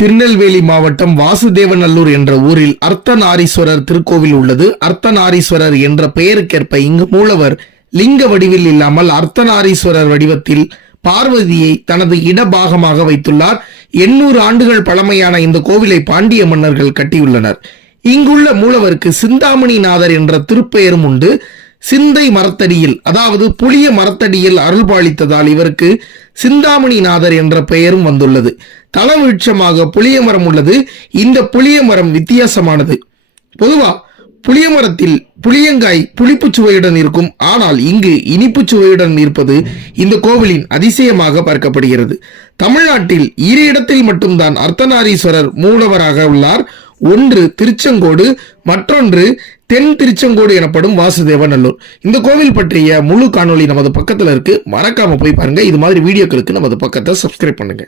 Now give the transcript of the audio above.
திருநெல்வேலி மாவட்டம் வாசுதேவநல்லூர் என்ற ஊரில் அர்த்தநாரீஸ்வரர் திருக்கோவில் உள்ளது. அர்த்தநாரீஸ்வரர் என்ற பெயருக்கேற்ப இங்கு மூலவர் லிங்க வடிவில் இல்லாமல் அர்த்தநாரீஸ்வரர் வடிவத்தில் பார்வதியை தனது இடபாகமாக வைத்துள்ளார். 800 ஆண்டுகள் பழமையான இந்த கோவிலை பாண்டிய மன்னர்கள் கட்டியுள்ளனர். இங்குள்ள மூலவருக்கு சிந்தாமணிநாதர் என்ற திருப்பெயரும் உண்டு. சிந்தை மரத்தடியில், அதாவது புளிய மரத்தடியில் அருள்பாலித்ததால் இவருக்கு சிந்தாமணிநாதர் என்ற பெயரும் வந்துள்ளது. தலவிருட்சமாக புளிய மரம் உள்ளது. இந்த புளிய மரம் வித்தியாசமானது. பொதுவா புளிய மரத்தில் புளியங்காய் புளிப்பு சுவையுடன் இருக்கும். ஆனால் இங்கு இனிப்பு சுவையுடன் இருப்பது இந்த கோவிலின் அதிசயமாக பார்க்கப்படுகிறது. தமிழ்நாட்டில் 2 இடத்தில் மட்டும்தான் அர்த்தநாரீஸ்வரர் மூலவராக உள்ளார். ஒன்று திருச்செங்கோடு, மற்றொன்று தென் திருச்செங்கோடு எனப்படும் வாசுதேவநல்லூர். இந்த கோவில் பற்றிய முழு காணொளி நமது பக்கத்துல இருக்கு. மறக்காம போய் பாருங்க. இது மாதிரி வீடியோக்களுக்கு நமது பக்கத்தை சப்ஸ்கிரைப் பண்ணுங்க.